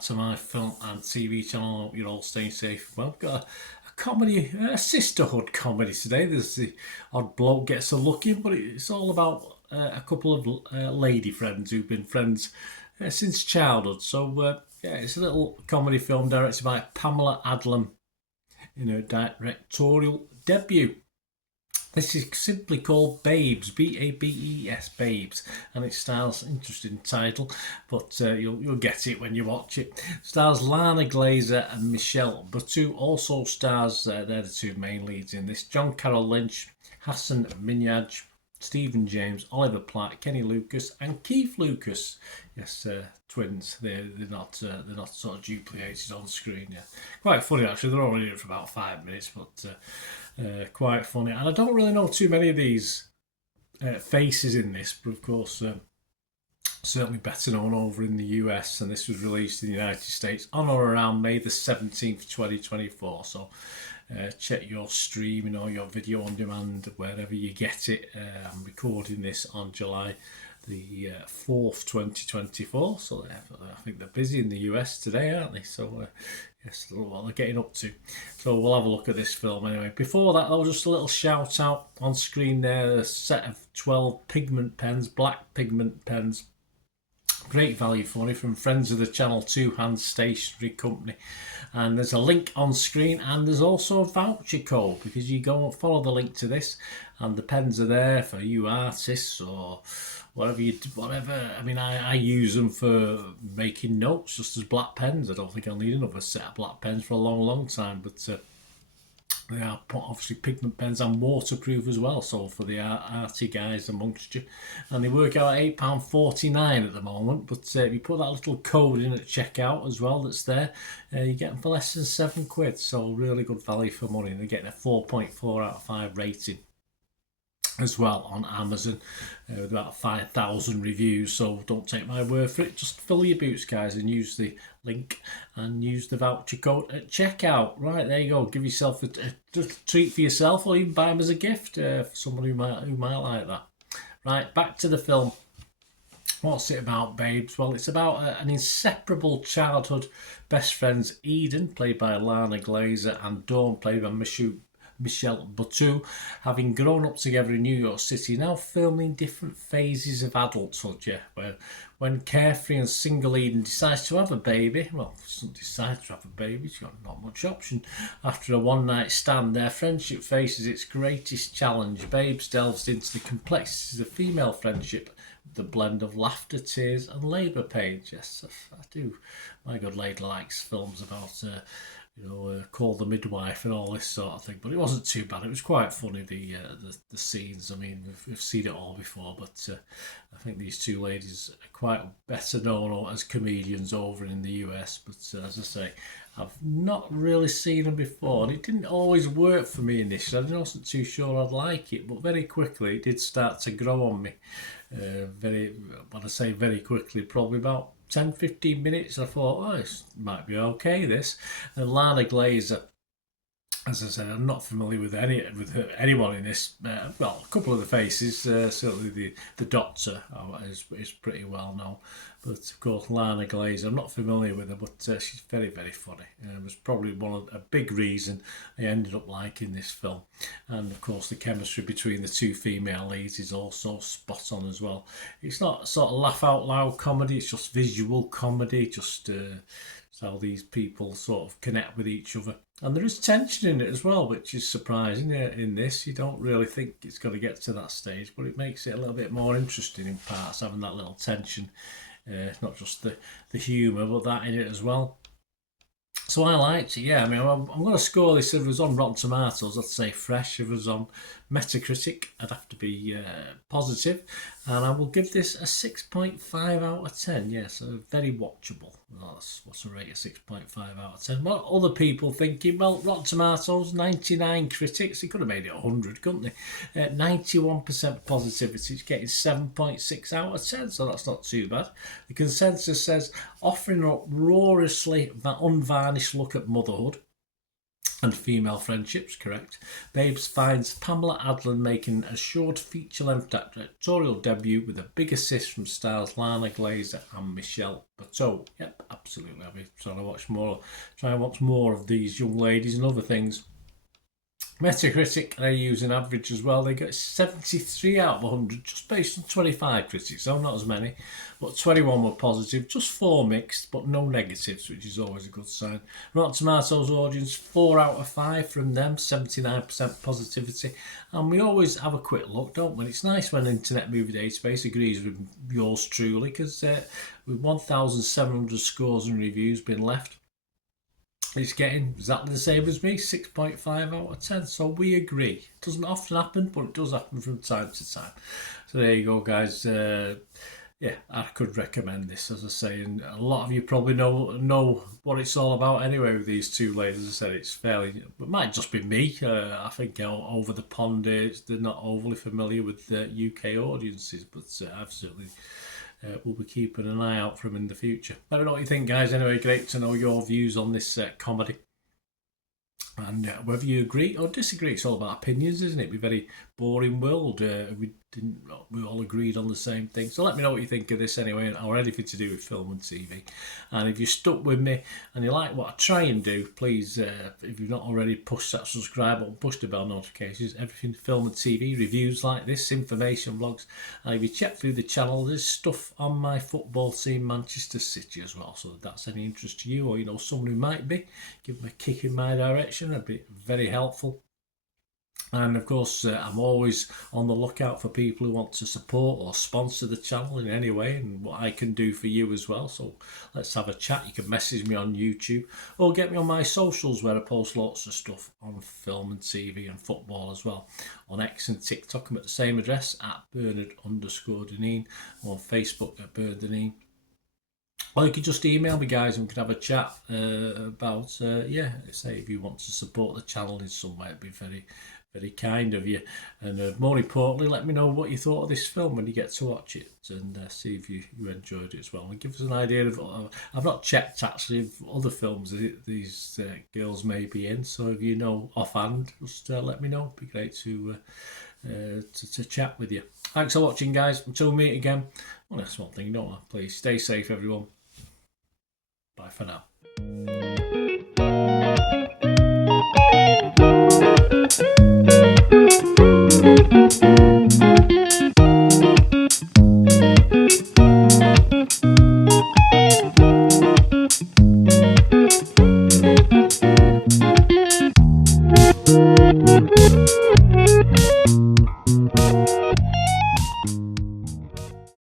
To my film and TV channel. I hope you're all staying safe. Well, I've got a comedy, a sisterhood comedy today. There's the odd bloke gets a look in, but it's all about a couple of lady friends who've been friends since childhood. So yeah, it's a little comedy film directed by Pamela Adlam in her directorial debut. This is simply called Babes, B-A-B-E-S, Babes, and it stars, interesting title, but you'll get it when you watch it. Stars Lana Glazer and Michelle Buteau. Also stars, they're the two main leads in this, John Carroll Lynch, Hassan Minhaj, Stephen James, Oliver Platt, Kenny Lucas, and Keith Lucas. Yes, twins. They're not sort of duplicated on screen. Yeah, quite funny actually. They're only in it for about 5 minutes, but quite funny. And I don't really know too many of these faces in this, but of course, certainly better known over in the US. And this was released in the United States on or around May the 17th, 2024. So. Check your streaming or your video on demand wherever you get it. I'm recording this on July the 4th, 2024. So I think they're busy in the US today, aren't they? So yes, what they're getting up to. So we'll have a look at this film anyway. Before that, I'll just a little shout out on screen there. A set of 12 pigment pens, black pigment pens. Great value for you from friends of the channel, Two Hands Stationery Company. And there's a link on screen, and there's also a voucher code, because you go and follow the link to this and the pens are there for you artists or whatever. I mean, I use them for making notes just as black pens. I don't think I'll need another set of black pens for a long time, but they are obviously pigment pens and waterproof as well, so for the arty guys amongst you. And they work out at £8.49 at the moment, but if you put that little code in at checkout as well that's there, you get them for less than £7. So really good value for money, and they're getting a 4.4 out of 5 rating as well on Amazon, with about 5,000 reviews. So don't take my word for it, just fill your boots, guys, and use the link and use the voucher code at checkout. Right, there you go. Give yourself a treat for yourself, or even buy them as a gift for someone who might like that. Right, back to the film. What's it about, Babes? Well, it's about an inseparable childhood best friends, Eden, played by Lana Glazer, and Dawn, played by Michelle Buteau, having grown up together in New York City, now filming different phases of adulthood. Yeah, when carefree and single Eden decides to have a baby, well, she doesn't decide to have a baby, she's got not much option. After a one-night stand, their friendship faces its greatest challenge. Babes delves into the complexities of female friendship, the blend of laughter, tears, and labour pains. Yes, I do. My good lady likes films about Call the Midwife and all this sort of thing, but it wasn't too bad. It was quite funny, the scenes. I mean, we've seen it all before, but I think these two ladies are quite better known as comedians over in the US. But as I say, I've not really seen them before, and it didn't always work for me initially. I wasn't too sure I'd like it, but very quickly it did start to grow on me. When I say very quickly, probably about 10-15 minutes, I thought, this might be okay, this. And Lana Glazer, as I said, I'm not familiar with anyone in this. Well, a couple of the faces, certainly the doctor is pretty well known. But of course, Lana Glazer, I'm not familiar with her, but she's very, very funny. It was probably a big reason I ended up liking this film. And of course, the chemistry between the two female leads is also spot on as well. It's not sort of laugh out loud comedy, it's just visual comedy, just how these people sort of connect with each other. And there is tension in it as well, which is surprising in this. You don't really think it's going to get to that stage, but it makes it a little bit more interesting in parts, having that little tension. Not just the humour, but that in it as well. So I liked it, yeah. I mean, I'm going to score this. If it was on Rotten Tomatoes, I'd say fresh. If it was on Metacritic, I'd have to be positive. and I will give this a 6.5 out of 10. Yes, very watchable. Well, what's a rate of 6.5 out of 10? What other people thinking? Well, Rotten Tomatoes, 99 critics. They could have made it 100, couldn't they? 91% positivity. It's getting 7.6 out of 10, so that's not too bad. The consensus says offering an uproariously unvarnished look at motherhood and female friendships, correct. Babes finds Pamela Adlon making a short feature-length directorial debut with a big assist from stars Lana, Glazer and Michelle Buteau. Yep, absolutely. I'll be trying to watch more of these young ladies and other things. Metacritic, they use an average as well. They get 73 out of 100, just based on 25 critics, so not as many. But 21 were positive, just 4 mixed, but no negatives, which is always a good sign. Rotten Tomatoes audience, 4 out of 5 from them, 79% positivity. And we always have a quick look, don't we? It's nice when Internet Movie Database agrees with yours truly, because with 1,700 scores and reviews being left, it's getting exactly the same as me, 6.5 out of 10. So we agree. It doesn't often happen, but it does happen from time to time. So there you go, guys. Yeah, I could recommend this, as I say, and a lot of you probably know what it's all about anyway with these two ladies. As I said, it's fairly, it might just be me. I think over the pond, they're not overly familiar with UK audiences, but I've certainly we'll be keeping an eye out for them in the future. Let me know what you think, guys. Anyway, great to know your views on this comedy. And whether you agree or disagree, it's all about opinions, isn't it? We're a very boring world. We all agreed on the same thing. So let me know what you think of this anyway, or anything to do with film and TV. And if you're stuck with me and you like what I try and do, please, if you've not already, push that subscribe button, push the bell notifications. Everything film and TV, reviews like this, information vlogs. And if you check through the channel, there's stuff on my football team, Manchester City, as well. So if that's any interest to you, or you know someone who might be, give them a kick in my direction. That'd be very helpful. And of course, I'm always on the lookout for people who want to support or sponsor the channel in any way, and what I can do for you as well. So let's have a chat. You can message me on YouTube or get me on my socials, where I post lots of stuff on film and TV and football as well. On X and TikTok, I'm at the same address, at Bernard_Deneen, or on Facebook at Bernard Deneen. Or you could just email me, guys, and we could have a chat about, say if you want to support the channel in some way. It'd be very, very kind of you. And more importantly, let me know what you thought of this film when you get to watch it, and see if you enjoyed it as well. And give us an idea of, I've not checked actually of other films that these girls may be in, so if you know offhand, just let me know. It'd be great to chat with you. Thanks for watching, guys. Until we meet again, well, that's one thing, don't I? Please stay safe, everyone. Bye for now.